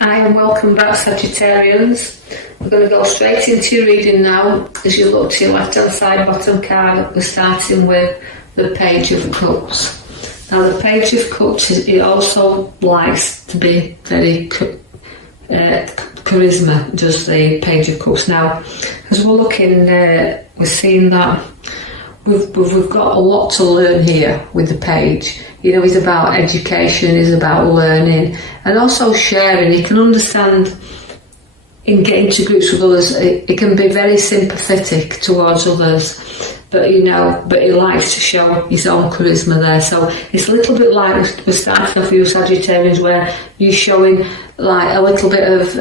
Hi and welcome back, Sagittarians. We're going to go straight into your reading now. As you look to your left hand side bottom card, we're starting with the Page of Cups. Now the Page of Cups, it also likes to be very charisma, does the Page of Cups. Now as we're looking, we're seeing that we've got a lot to learn here with the page. You know, it's about education, it's about learning and also sharing. You can understand in getting to grips with others, it can be very sympathetic towards others, but he likes to show his own charisma there. So it's a little bit like we're starting off with you Sagittarians, where you're showing like a little bit of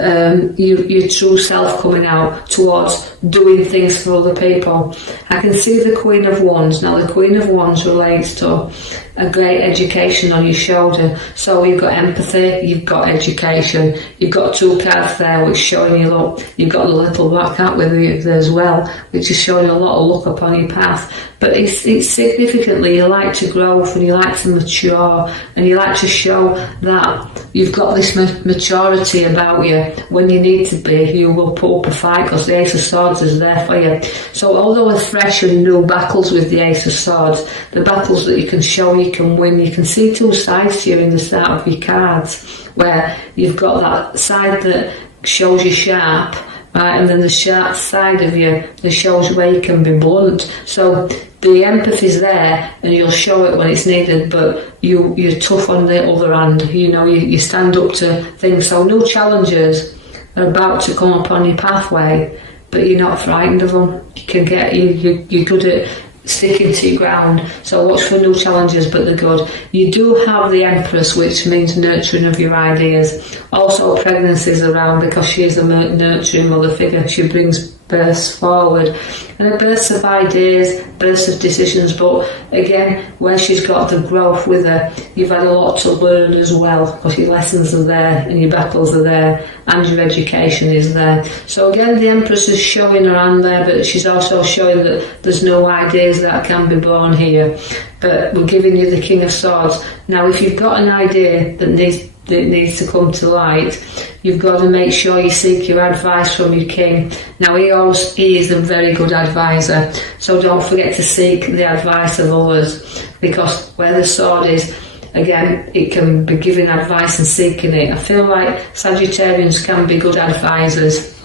your true self coming out towards doing things for other people. I can see the Queen of Wands. Now the Queen of Wands relates to a great education on your shoulder. So you've got empathy, you've got education, you've got two cards there which showing you look. You've got the little black cat with you there as well, which is showing a lot of luck upon your path. But it's significantly you like to grow and you like to mature and you like to show that you've got this maturity about you. When you need to be, you will put up a fight because the Ace of Swords is there for you. So although we're fresh and new battles with the Ace of Swords, the battles that you can show you can win, you can see two sides to you in the start of your cards, where you've got that side that shows you sharp, right, and then the sharp side of you that shows where you can be blunt. So the empathy's there and you'll show it when it's needed, but you're tough on the other hand. You know, you stand up to things. So new challenges are about to come upon your pathway, but you're not frightened of them. You can get you're good at sticking to your ground. So watch for new challenges, but they're good. You do have the Empress, which means nurturing of your ideas. Also pregnancies around because she is a nurturing mother figure. She brings bursts forward and a burst of ideas, bursts of decisions, but again where she's got the growth with her, you've had a lot to learn as well because your lessons are there and your battles are there and your education is there. So again the Empress is showing her hand there, but she's also showing that there's no ideas that can be born here, but we're giving you the King of Swords. Now if you've got an idea that needs to come to light, you've got to make sure you seek your advice from your king. Now he is a very good advisor, so don't forget to seek the advice of others, because where the sword is, again, it can be giving advice and seeking it. I feel like Sagittarians can be good advisors.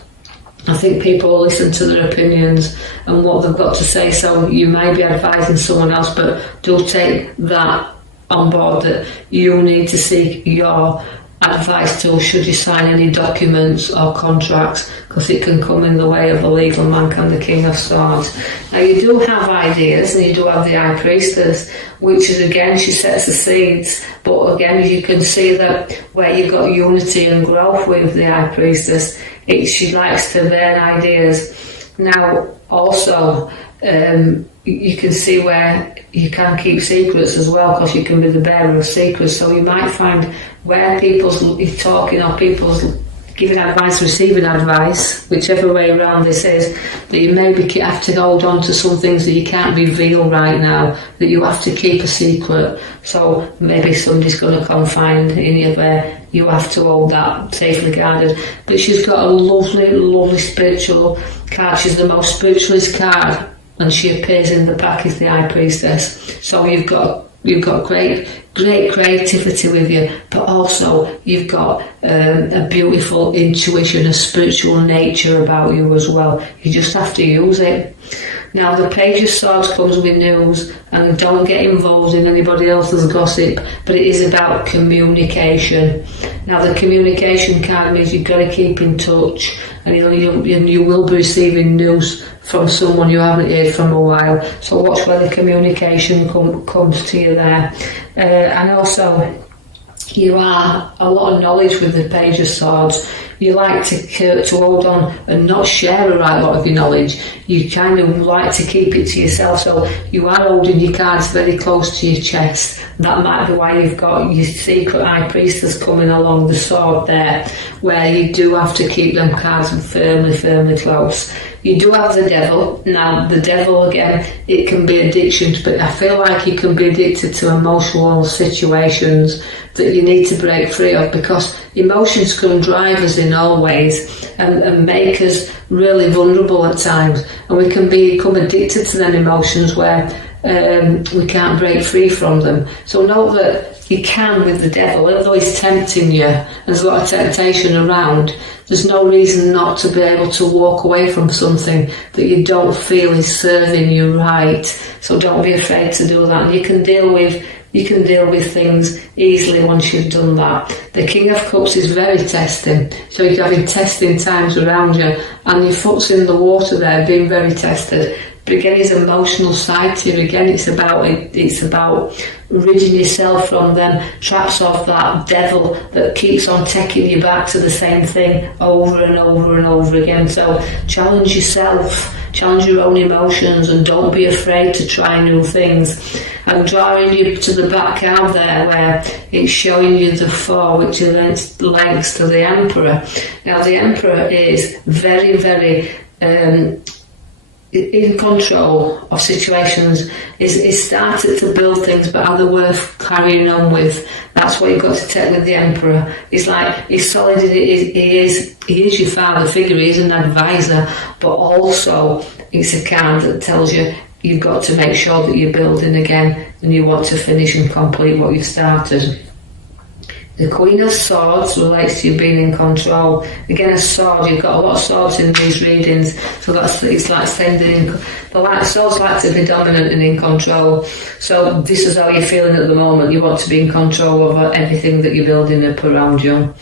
I think people listen to their opinions and what they've got to say, so you may be advising someone else, but do take that on board that you need to seek your advice to should you sign any documents or contracts, because it can come in the way of a legal man, can the King of Swords. Now you do have ideas and you do have the High Priestess, which is again, she sets the seeds, but again you can see that where you've got unity and growth with the High Priestess, she likes to bear ideas. Now also you can see where you can keep secrets as well, because you can be the bearer of secrets. So you might find where people's talking or people's giving advice, receiving advice, whichever way around this is, that you maybe have to hold on to some things that you can't reveal right now, that you have to keep a secret. So maybe somebody's going to confide in you where you have to hold that safely guarded. But she's got a lovely, lovely spiritual card. She's the most spiritualist card, and she appears in the pack as the High Priestess. So you've got great creativity with you, but also you've got a beautiful intuition, a spiritual nature about you as well. You just have to use it. Now the Page of Swords comes with news, and don't get involved in anybody else's gossip, but it is about communication. Now the communication card means you've got to keep in touch, and you will be receiving news from someone you haven't heard from a while. So watch where the communication comes to you there. And also, you are a lot of knowledge with the Page of Swords. You like to hold on and not share a right lot of your knowledge. You kind of like to keep it to yourself, so you are holding your cards very close to your chest. That might be why you've got your secret High Priestess coming along the sword there, where you do have to keep them cards firmly close. You do have the Devil. Now the Devil, again, it can be addictions, but I feel like you can be addicted to emotional situations that you need to break free of, because emotions can drive us in all ways and make us really vulnerable at times, and we can become addicted to them emotions where we can't break free from them. So know that you can with the devil, although he's tempting you, there's a lot of temptation around, there's no reason not to be able to walk away from something that you don't feel is serving you right. So don't be afraid to do that. And you can deal with things easily once you've done that. The King of Cups is very testing, so you're having testing times around you, and your foot's in the water there, being very tested. But again, his emotional side to you, again, it's about ridding yourself from them traps of that devil that keeps on taking you back to the same thing over and over and over again. So challenge yourself, challenge your own emotions, and don't be afraid to try new things. I'm drawing you to the back card there where it's showing you the 4, which is links to the Emperor. Now the Emperor is very, very in control of situations, is started to build things, but are they worth carrying on with? That's what you've got to take with the Emperor. He's like, he's solid, he is your father figure, he is an advisor, but also it's a card that tells you you've got to make sure that you're building again and you want to finish and complete what you've started. The Queen of Swords relates to you being in control. Again, a sword, you've got a lot of swords in these readings, so it's like sending swords like to be dominant and in control. So this is how you're feeling at the moment. You want to be in control over everything that you're building up around you.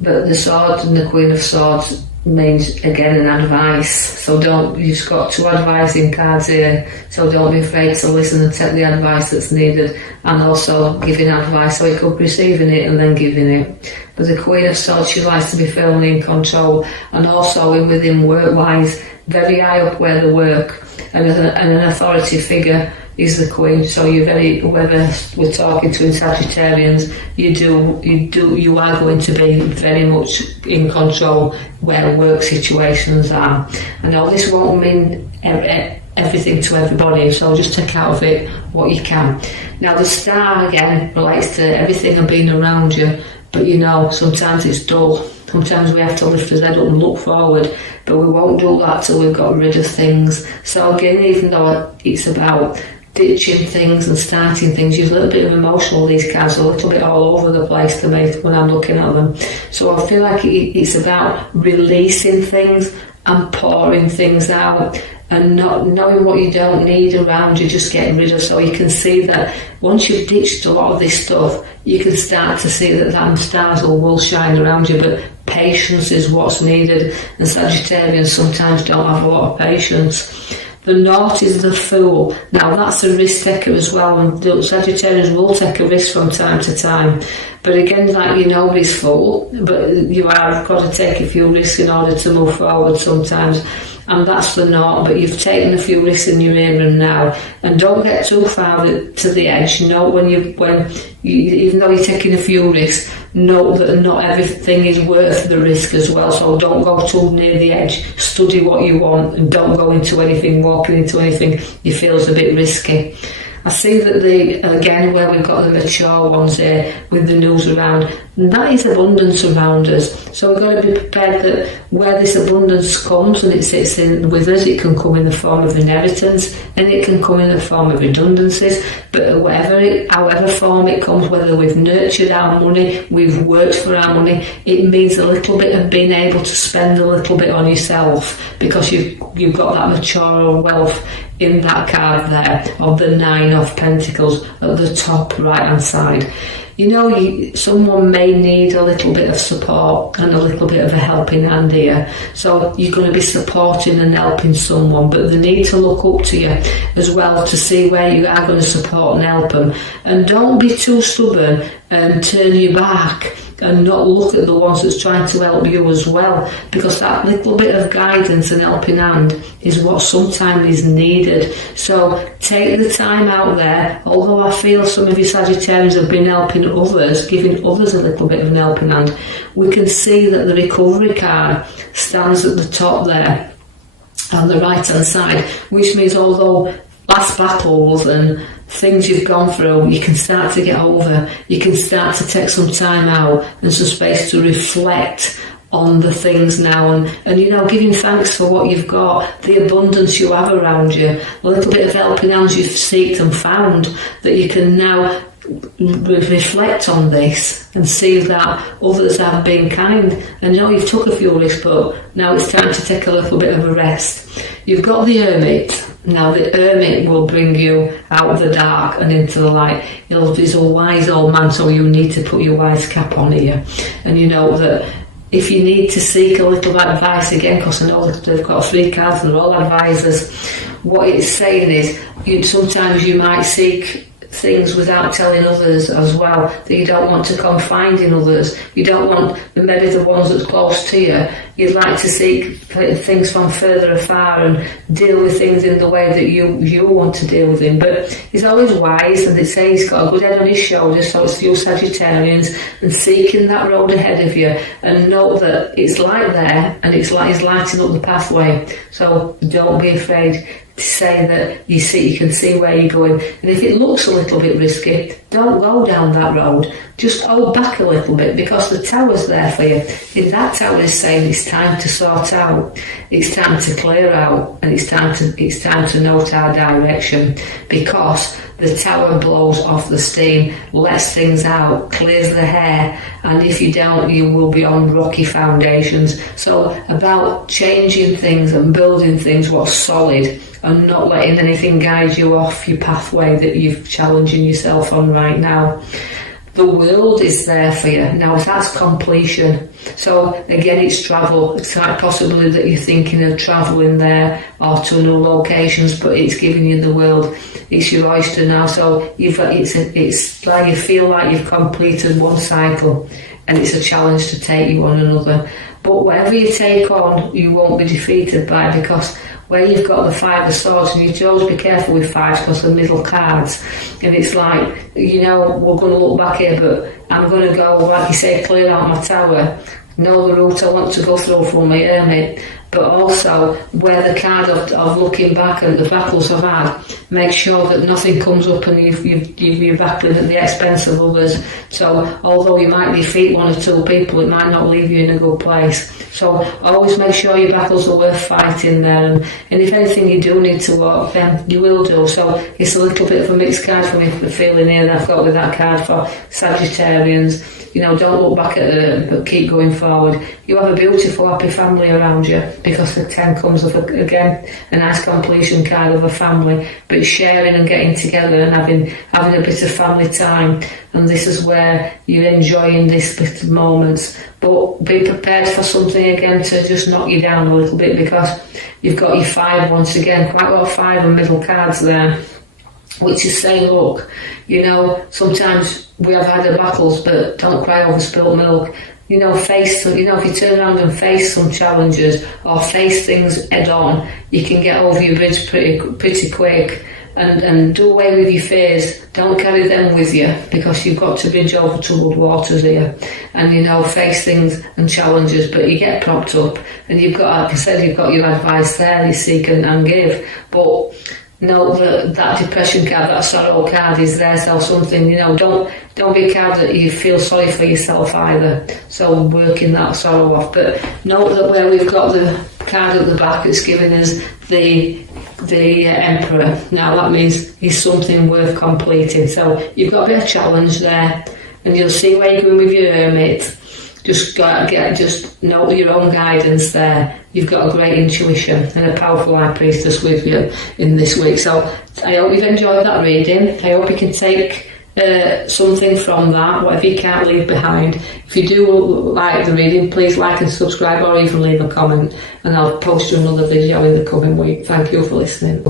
But the sword and the Queen of Swords means, again, an advice. So you've got 2 advising cards here, so don't be afraid to listen and take the advice that's needed, and also giving advice, so it could be receiving it and then giving it. But the Queen of Swords, she likes to be firmly in control, and also within work-wise, very high up where they work, and an authority figure is the Queen. So you're very, whoever we're talking to in Sagittarians, you are going to be very much in control where work situations are. I know this won't mean everything to everybody, so just take out of it what you can. Now the Star again relates to everything and being around you, but sometimes it's dull. Sometimes we have to lift our head up and look forward, but we won't do that till we've got rid of things. So again, even though it's about ditching things and starting things, use a little bit of emotional, these cards are a little bit all over the place to me when I'm looking at them. So I feel like it's about releasing things and pouring things out, and not knowing what you don't need around you, just getting rid of. So you can see that once you've ditched a lot of this stuff, you can start to see that stars will shine around you, but patience is what's needed, and Sagittarians sometimes don't have a lot of patience. The North is the Fool. Now that's a risk taker as well, and Sagittarians will take a risk from time to time. But again, like nobody's fool, but you have got to take a few risks in order to move forward sometimes. And that's the North, but you've taken a few risks in your here and now, and don't get too far to the edge. Even though you're taking a few risks, know that not everything is worth the risk as well. So don't go too near the edge. Study what you want, and don't go into anything, walking into anything you feel is a bit risky. I see that again, where we've got the mature ones here with the news around, that is abundance around us. So we've got to be prepared that where this abundance comes and it sits in with us, it can come in the form of inheritance, and it can come in the form of redundancies. But however form it comes, whether we've nurtured our money, we've worked for our money, it means a little bit of being able to spend a little bit on yourself, because you've got that mature wealth in that card there of the 9 of Pentacles at the top right hand side. Someone may need a little bit of support and a little bit of a helping hand here. So you're going to be supporting and helping someone, but they need to look up to you as well to see where you are going to support and help them. And don't be too stubborn and turn your back and not look at the ones that's trying to help you as well, because that little bit of guidance and helping hand is what sometimes is needed. So take the time out there. Although I feel some of you Sagittarians have been helping others, giving others a little bit of an helping hand, we can see that the recovery card stands at the top there on the right hand side, which means although past battles and things you've gone through, you can start to get over. You can start to take some time out and some space to reflect on the things now, and you know, giving thanks for what you've got, the abundance you have around you, a little bit of helping hands you've sought and found, that you can now reflect on this and see that others have been kind. And you know, you've took a few risks, but now it's time to take a little bit of a rest. You've got the Hermit. Now the Hermit will bring you out of the dark and into the light. He's a wise old man, so you need to put your wise cap on here. And you know that if you need to seek a little advice again, because I know that they've got 3 cards and they're all advisors, what it's saying is sometimes you might seek things without telling others as well, that you don't want to confide in others. You don't want maybe the ones that's close to you. You'd like to seek things from further afar and deal with things in the way that you want to deal with them. But he's always wise, and they say he's got a good head on his shoulders, so it's you Sagittarians, and seeking that road ahead of you, and know that it's light there, and it's like he's lighting up the pathway. So don't be afraid to say that you can see where you're going, and if it looks a little bit risky, don't go down that road. Just hold back a little bit, because the tower's there for you. If that tower is saying it's time to sort out, it's time to clear out, and it's time to note our direction, because the tower blows off the steam, lets things out, clears the hair, and if you don't, you will be on rocky foundations. So about changing things and building things what's solid, and not letting anything guide you off your pathway that you're challenging yourself on right now. The world is there for you. Now that's completion. So again, it's travel. It's quite possibly that you're thinking of travelling there or to new locations, but it's giving you the world. It's your oyster now. So it's like you feel like you've completed one cycle, and it's a challenge to take you on another. But whatever you take on, you won't be defeated by, because where you've got the 5 of Swords, and you have to always be careful with 5s because they're middle cards, and it's like, you know, we're going to look back here, but I'm going to go, like you say, clear out my tower, know the route I want to go through from my Hermit, but also wear the card of looking back at the battles I've had. Make sure that nothing comes up and you're battling at the expense of others. So although you might defeat 1 or 2 people, it might not leave you in a good place. So always make sure your battles are worth fighting there, and if anything you do need to walk, then you will do. So it's a little bit of a mixed card for me, the feeling here that I've got with that card for Sagittarians. You know, don't look back at it, but keep going forward. You have a beautiful, happy family around you, because the 10 comes up again, a nice completion card of a family, but it's sharing and getting together and having a bit of family time. And this is where you're enjoying this bit of moments. But be prepared for something again to just knock you down a little bit, because you've got your 5 once again, quite a lot of 5 and middle cards there, which is saying, look, you know, sometimes we have had the battles, but don't cry over spilt milk. You know, face them. You know, if you turn around and face some challenges or face things head on, you can get over your bridge pretty quick. And do away with your fears. Don't carry them with you, because you've got to bridge over troubled waters here. And you know, face things and challenges, but you get propped up, and you've got, like I said, you've got your advice there, you seek and give. But know that depression card, that sorrow card is there, so something, you know, don't be a card that you feel sorry for yourself either. So working that sorrow off. But note that where we've got the card at the back, it's giving us the Emperor. Now that means he's something worth completing. So you've got a bit of challenge there, and you'll see where you're going with your Hermit. Just know your own guidance there. You've got a great intuition and a powerful High Priestess with you in this week. So I hope you've enjoyed that reading. I hope you can take something from that, whatever you can't leave behind. If you do like the reading, please like and subscribe, or even leave a comment, and I'll post you another video in the coming week. Thank you for listening.